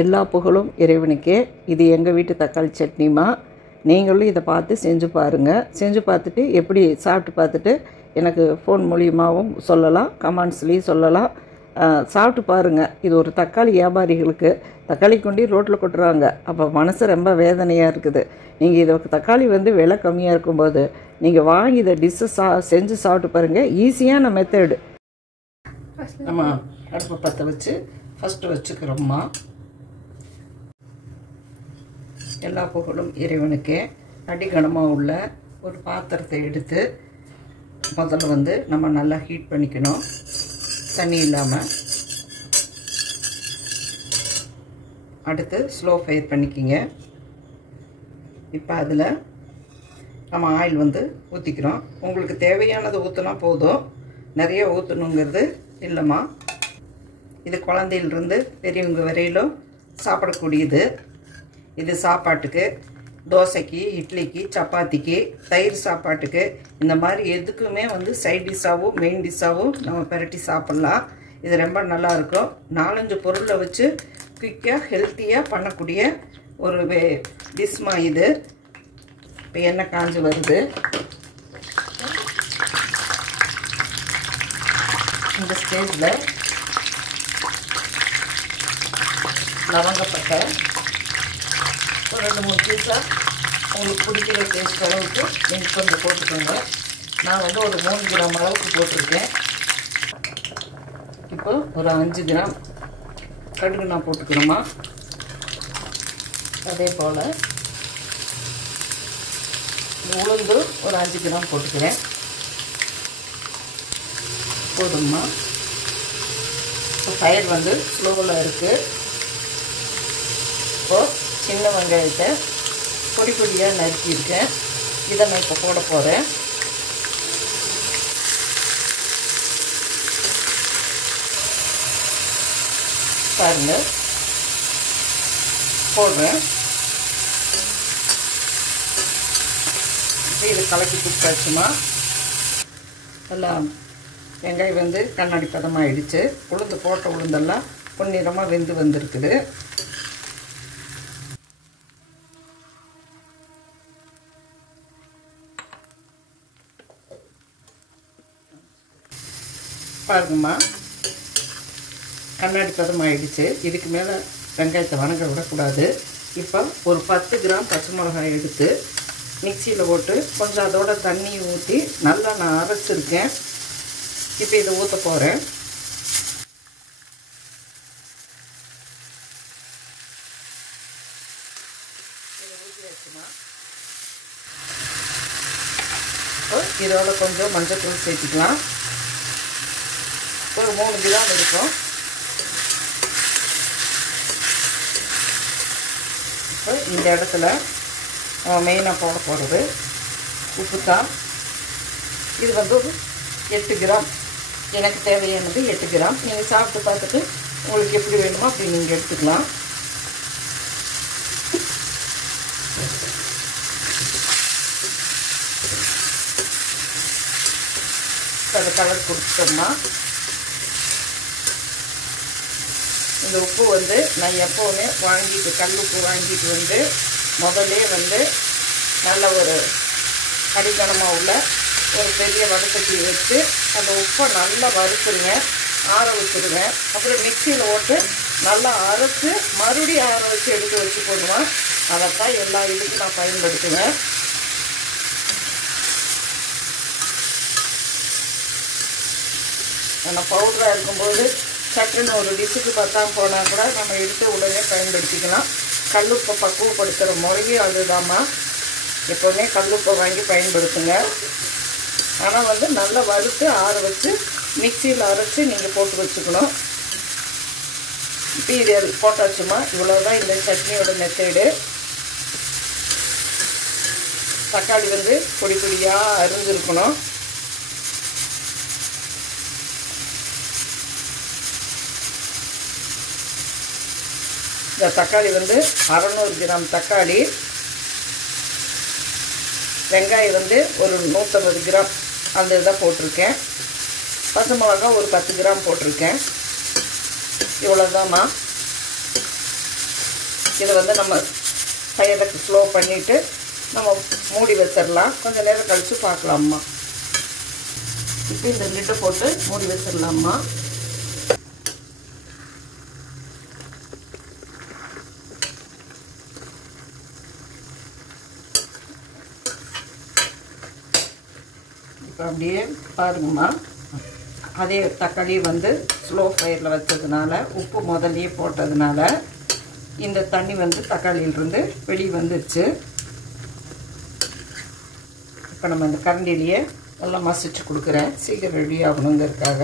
எல்லா புகழும் இறைவனுக்கே. இது எங்கள் வீட்டு தக்காளி சட்னிமா. நீங்களும் இதை பார்த்து செஞ்சு பாருங்கள். செஞ்சு பார்த்துட்டு எப்படி சாப்பிட்டு பார்த்துட்டு எனக்கு ஃபோன் மூலியமாகவும் சொல்லலாம், கமெண்ட்ஸ்லேயும் சொல்லலாம். சாப்பிட்டு பாருங்கள். இது ஒரு தக்காளி வியாபாரிகளுக்கு தக்காளி கொண்டு ரோட்டில் கொட்டுறாங்க. அப்போ மனசு ரொம்ப வேதனையாக இருக்குது. நீங்கள் இதை தக்காளி விலை கம்மியாக இருக்கும்போது நீங்கள் வாங்கி இதை டிஷ்ஷை செஞ்சு சாப்பிட்டு பாருங்கள். ஈஸியான மெத்தடு. நம்ம அடுப்பை பற்ற வச்சு ஃபஸ்ட்டு வச்சுக்கிறோம்மா. எல்லா புகழும் இறைவனுக்கே. அடிகனமாக உள்ள ஒரு பாத்திரத்தை எடுத்து முதல்ல நம்ம நல்லா ஹீட் பண்ணிக்கணும், தண்ணி இல்லாமல். அடுத்து ஸ்லோ ஃபயர் பண்ணிக்கிங்க. இப்போ அதில் நம்ம ஆயில் ஊற்றிக்கிறோம். உங்களுக்கு தேவையானது ஊற்றினா போதும், நிறைய ஊற்றணுங்கிறது இல்லைம்மா. இது குழந்தையிலிருந்து பெரியவங்க வரையிலும் சாப்பிடக்கூடியது. இது சாப்பாட்டுக்கு, தோசைக்கு, இட்லிக்கு, சப்பாத்திக்கு, தயிர் சாப்பாட்டுக்கு, இந்த மாதிரி எதுக்குமே சைட் டிஷ்ஷாகவும் மெயின் டிஷ்ஷாகவும் நம்ம பெரட்டி சாப்பிட்லாம். இது ரொம்ப நல்லாயிருக்கும். 4-5 பொருளை வச்சு குயிக்காக ஹெல்த்தியாக பண்ணக்கூடிய ஒரு டிஷ்மா இது. இப்போ எண்ணெய் காஞ்சி வருது. இந்த ஸ்டேஜில் லவங்கப்பட்டை ஒரு 2-3 பீஸாக உங்களுக்கு பிடிக்கிற டேஸ்ட் அளவுக்கு நீங்கள் கொஞ்சம் போட்டுக்கோங்க. நான் ஒரு 3 கிராம் அளவுக்கு போட்டிருக்கேன். இப்போ ஒரு 5 கிராம் கடுகு நான் போட்டுக்கணுமா. அதே போல் உளுந்து ஒரு 5 கிராம் போட்டுக்கிறேன். போதும்மா. இப்போ ஃபயர் ஸ்லோவில் இருக்குது. இப்போது சின்ன வெங்காயத்தை பொடி பொடியாக நறுக்கியிருக்கேன். இதை நான் இப்போ போட போகிறேன். பாருங்கள், போடுறேன். இது கலக்கி கொடுத்தாச்சுமா. எல்லாம் வெங்காயம் கண்ணாடி பதமாகிடுச்சு. உளுந்து போட்ட உளுந்தெல்லாம் பொன்னிறமாக வெந்து வந்திருக்குது. பாருங்கம்மா, கண்ணாடி பதமாகிடுச்சு. இதுக்கு மேலே வெங்காயத்தை வணங்க விடக்கூடாது. இப்போ ஒரு 10 கிராம் பச்சை மிளகாய் எடுத்து மிக்சியில் போட்டு கொஞ்சம் அதோட தண்ணி ஊற்றி நல்லா நான் அரைச்சிருக்கேன். இப்போ இதை ஊற்ற போகிறேன். இதை ஊற்றியாச்சுமா. இப்போ இதோட கொஞ்சம் மஞ்சள் சேர்த்துக்கலாம். ஒரு 3 கிராம் இருக்கும். இப்போ இந்த இடத்துல மெயினாக போட போகிறது உப்பு தான். இது ஒரு 8 கிராம். எனக்கு தேவையானது 8 கிராம். நீங்கள் சாப்பிட்டு பார்த்துட்டு உங்களுக்கு எப்படி வேணுமோ அப்படி நீங்கள் எடுத்துக்கலாம். அதை கலர் கொடுத்துட்டோம்னா இந்த உப்பு நான் எப்போவுமே வாங்கிட்டு கல் உப்பு வாங்கிட்டு முதல்ல நல்ல ஒரு அடிக்கணமாக உள்ள ஒரு பெரிய வடசட்டி வச்சு அந்த உப்பை நல்லா வறுத்துருங்க, ஆற வச்சுருங்க. அப்புறம் மிக்சியில் போட்டு நல்லா அரைச்சி மறுபடியும் ஆற வச்சு எடுத்து வச்சு போடுவேன். அதைத்தான் எல்லா இதுக்கும் நான் பயன்படுத்துவேன். நம்ம பவுடராக இருக்கும்போது சட்டுன்னு ஒரு டிஷ்ஷுக்கு பத்தாமல் போனால் கூட நம்ம எடுத்து உடனே பயன்படுத்திக்கலாம். கல்லுப்பை பக்குவப்படுத்துகிற முறையும் அதுதாம்மா. எப்போவுமே கல்லுப்பை வாங்கி பயன்படுத்துங்க. ஆனால் நல்லா வறுத்து ஆற வச்சு மிக்சியில் அரைச்சி நீங்கள் போட்டு வச்சுக்கணும். இப்போ இது போட்டாச்சுமா. இவ்வளோதான் இந்த சட்னியோட மெத்தேடு. தக்காளி பொடி பொடியாக அரிஞ்சிருக்கணும். இந்த தக்காளி 600 கிராம் தக்காளி, வெங்காயம் ஒரு 150 கிராம் அந்த இதை போட்டிருக்கேன். பச்சை மிளகா ஒரு 10 கிராம் போட்டிருக்கேன். இவ்வளோதாம்மா. இதை வந்து நம்ம ஃபயரை ஸ்லோ பண்ணிவிட்டு நம்ம மூடி வச்சிடலாம். கொஞ்சம் நேரம் கழித்து பார்க்கலாம்மா. இப்போ இந்த லிட்டை போட்டு மூடி வச்சிடலாம்மா. இப்போ அப்படியே பாருங்கம்மா. அதே தக்காளி வந்து ஸ்லோ ஃபயரில் வச்சதுனால, உப்பு முதல்லையே போட்டதுனால இந்த தண்ணி வந்து தக்காளியிலிருந்து வெளியே வந்துடுச்சு. இப்போ நம்ம இந்த கரண்டிலேயே நல்லா மசிச்சு கொடுக்குறேன், சீக்கிரம் ரெடி ஆகணுங்கிறதுக்காக.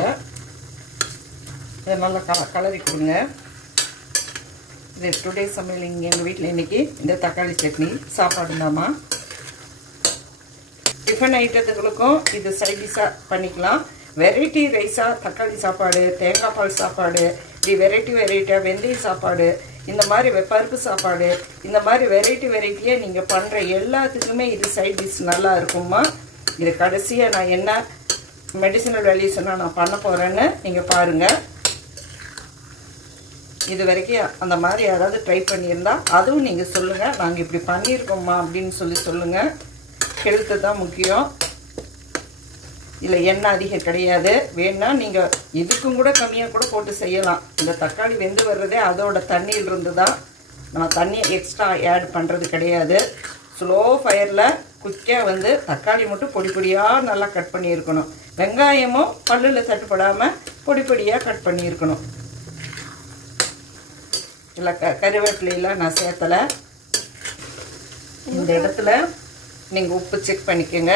இதை நல்லா கலரி கொடுங்க. இது டுடே சமையல் இங்கே எங்கள் வீட்டில் இன்றைக்கி இந்த தக்காளி சட்னி சாப்பாடுதாம்மா. டிஃபன் ஐட்டத்துகளுக்கும் இது சைடிஷாக பண்ணிக்கலாம். வெரைட்டி ரைஸாக தக்காளி சாப்பாடு, தேங்காய் பால் சாப்பாடு, இப்படி வெரைட்டியாக வெந்தய சாப்பாடு, இந்த மாதிரி பருப்பு சாப்பாடு, இந்த மாதிரி வெரைட்டியாக நீங்கள் பண்ணுற எல்லாத்துக்குமே இது சைட் டிஷ் நல்லா இருக்கும்மா. இது கடைசியாக நான் என்ன மெடிசினல் வேல்யூஸ்னால் நான் பண்ண போகிறேன்னு நீங்கள் பாருங்கள். இது வரைக்கும் அந்த மாதிரி யாராவது ட்ரை பண்ணியிருந்தா அதுவும் நீங்கள் சொல்லுங்கள். நாங்கள் இப்படி பண்ணியிருக்கோம்மா அப்படின்னு சொல்லுங்கள். ஹெல்த்து தான் முக்கியம். இதில் எண்ணெய் அதிகம் கிடையாது. வேணுன்னா நீங்கள் இதுக்கும் கூட கம்மியாக கூட போட்டு செய்யலாம். இந்த தக்காளி வெந்து வர்றதே அதோட தண்ணியிலிருந்து தான். நம்ம தண்ணியை எக்ஸ்ட்ரா ஆட் பண்ணுறது கிடையாது. ஸ்லோ ஃபயரில் குயிக்காக வந்து தக்காளி மட்டும் பொடி பொடியாக நல்லா கட் பண்ணியிருக்கணும். வெங்காயமும் பல்லில் தட்டுப்படாமல் பொடி பொடியாக கட் பண்ணியிருக்கணும். இல்லை கருவேப்பிலையெல்லாம் நான் சேர்த்தலை. இந்த இடத்துல நீங்கள் உப்பு செக் பண்ணிக்கோங்க.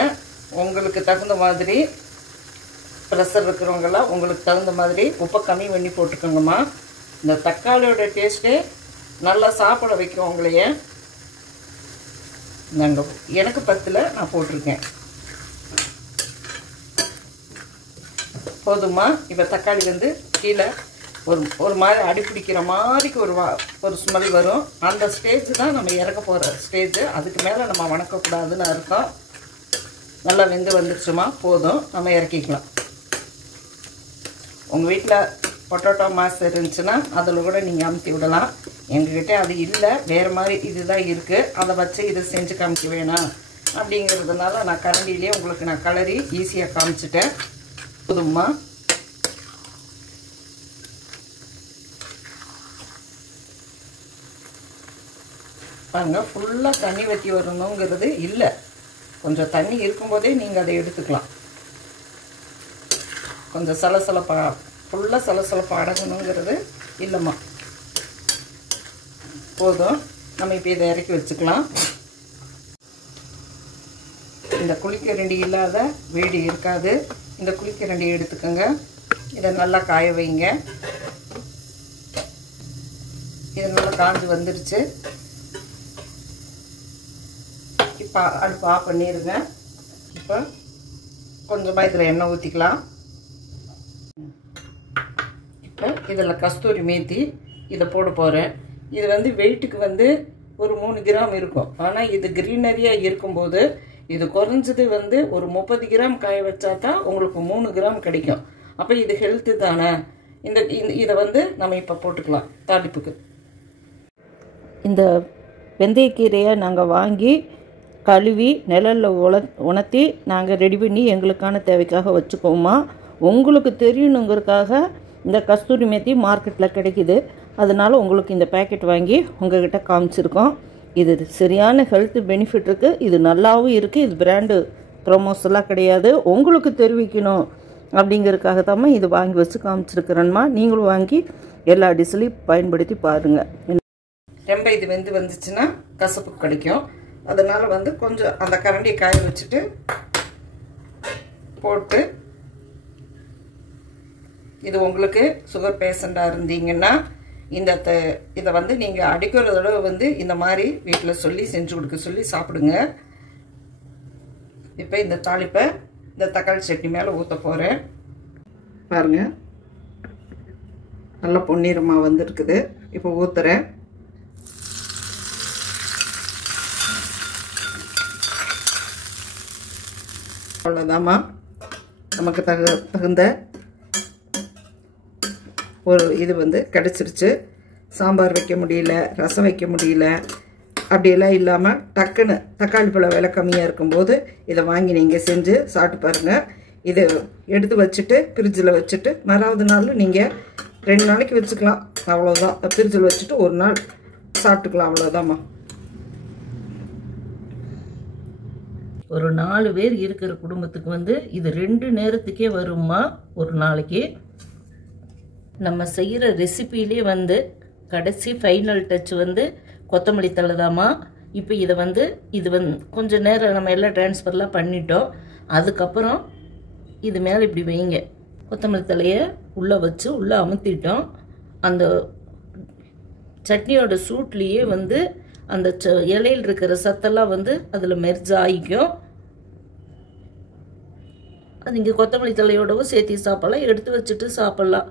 உங்களுக்கு தகுந்த மாதிரி, ப்ரெஷர் இருக்கிறவங்களாம் உங்களுக்கு தகுந்த மாதிரி உப்பை கம்மி பண்ணி போட்டுக்கோங்கம்மா. இந்த தக்காளியோட டேஸ்ட்டே நல்லா சாப்பிட வைக்கும் உங்களையே. நாங்கள் எனக்கு 10 நான் போட்டிருக்கேன். போதுமா? இப்போ தக்காளி வந்து கீழே ஒரு மாதிரி அடிப்பிடிக்கிற மாதிரிக்கு ஒரு ஸ்மெல் வரும். அந்த ஸ்டேஜ் தான் நம்ம இறக்க போகிற ஸ்டேஜ். அதுக்கு மேலே நம்ம வணக்கக்கூடாதுன்னு அர்த்தம். நல்லா வெந்து வந்துடுச்சுமா, போதும், நம்ம இறக்கிக்கலாம். உங்கள் வீட்டில் பொட்டேட்டோ மாஸ் இருந்துச்சுன்னா அதில் கூட நீங்கள் அமுத்தி விடலாம். எங்ககிட்ட அது இல்லை, வேறு மாதிரி இதுதான் இருக்குது. அதை வச்சு இதை செஞ்சு காமிக்க வேணாம் அப்படிங்கிறதுனால நான் கரண்டிலேயே உங்களுக்கு நான் கலரி ஈஸியாக காமிச்சிட்டேன். போதும்மா. பாருங்க, ஃபுல்லாக தண்ணி வற்றி வரணுங்கிறது இல்லை. கொஞ்சம் தண்ணி இருக்கும்போதே நீங்கள் அதை எடுத்துக்கலாம். கொஞ்சம் ஃபுல்லாக சலசலப்பாக அடங்கணுங்கிறது இல்லைம்மா. போதும், நம்ம இப்போ இதை இறக்கி வச்சுக்கலாம். இந்த குழிக்கரண்டி இல்லாத வீடு இருக்காது. இந்த குழிக்கரண்டி எடுத்துக்கோங்க. இதை நல்லா காய வைங்க. இது நல்லா காஞ்சு வந்துடுச்சு. இப்போ அடுப்பு ஆஃப் பண்ணிடுங்க. இப்போ கொஞ்சமாக இதில் எண்ணெய் ஊற்றிக்கலாம். இப்போ இதில் கஸ்தூரி மேத்தி இதை போட போகிறேன். இது வந்து வெயிட்டுக்கு வந்து ஒரு 3 கிராம் இருக்கும். ஆனால் இது க்ரீனரியாக இருக்கும்போது இது குறைஞ்சது வந்து ஒரு 30 கிராம் காய வச்சா தான் உங்களுக்கு 3 கிராம் கிடைக்கும். அப்போ இது ஹெல்த்து தானே. இதை வந்து நம்ம இப்போ போட்டுக்கலாம் தாளிப்புக்கு. இந்த வெந்தயக்கீரையை நாங்கள் வாங்கி கழுவி நிழலில் உணர்த்தி நாங்கள் ரெடி பண்ணி எங்களுக்கான தேவைக்காக வச்சுக்கோமா. உங்களுக்கு தெரியணுங்கிறதுக்காக இந்த கஸ்தூரி மேத்தி மார்க்கெட்டில் கிடைக்கிது. அதனால் உங்களுக்கு இந்த பேக்கெட் வாங்கி உங்கள்கிட்ட காமிச்சிருக்கோம். இது சரியான ஹெல்த் பெனிஃபிட் இருக்குது. இது நல்லாவும் இருக்குது. இது பிராண்டு ப்ரொமோஷன்லாம் கிடையாது. உங்களுக்கு தெரிவிக்கணும் அப்படிங்கிறதுக்காக தான் இது வாங்கி வச்சு காமிச்சிருக்கிறேன்மா. நீங்களும் வாங்கி எல்லா டிஷ்லையும் பயன்படுத்தி பாருங்கள். ரொம்ப இது வெந்து வந்துச்சுன்னா கசப்பு கிடைக்கும். அதனால் வந்து கொஞ்சம் அந்த கரண்டியை காய வச்சுட்டு போட்டு, இது உங்களுக்கு சுகர் பேஷண்ட்டாக இருந்தீங்கன்னா இதை வந்து நீங்கள் அடிக்கிற தடவை வந்து இந்த மாதிரி வீட்டில் செஞ்சு கொடுக்க சொல்லி சாப்பிடுங்க. இப்போ இந்த தாளிப்பை இந்த தக்காளி சட்னி மேலே ஊற்ற போகிறேன். பாருங்கள், நல்லா பொன்னிறமாக வந்துருக்குது. இப்போ ஊற்றுறேன். அவ்வளோதாம்மா. நமக்கு தகுந்த ஒரு இது வந்து கிடச்சிருச்சு. சாம்பார் வைக்க முடியல, ரசம் வைக்க முடியல, அப்படியெல்லாம் இல்லாமல் டக்குன்னு தக்காளி பழம் விலை கம்மியாக இருக்கும்போது இதை வாங்கி நீங்கள் செஞ்சு சாப்பிட்டு பாருங்கள். இதை எடுத்து வச்சுட்டு ஃப்ரிட்ஜில் வச்சுட்டு மறாவது நாள் நீங்கள் 2 நாளைக்கு வச்சுக்கலாம். அவ்வளோதான். ஃப்ரிட்ஜில் வச்சுட்டு ஒரு நாள் சாப்பிட்டுக்கலாம். அவ்வளோதாம்மா. ஒரு 4 பேர் இருக்கிற குடும்பத்துக்கு இது 2 நேரத்துக்கே வருமா ஒரு நாளைக்கு. நம்ம செய்கிற ரெசிபிலே கடைசி ஃபைனல் டச் கொத்தமல்லி தழை தாம்மா. இப்போ இதை இது கொஞ்சம் நேரம் நம்ம எல்லாம் ட்ரான்ஸ்ஃபர்லாம் பண்ணிட்டோம். அதுக்கப்புறம் இது மேலே இப்படி வைங்க. கொத்தமல்லி தலையை உள்ளே வச்சு உள்ளே அமுத்திட்டோம். அந்த சட்னியோட சூட்லேயே அந்த இலையில் இருக்கிற சத்தெல்லாம் அதில் மெர்ஜ் ஆகிக்கும். அது நீங்கள் கொத்தமல்லி தலையோடவும் சேர்த்து சாப்பிட்லாம், எடுத்து வச்சுட்டு சாப்பிட்லாம்.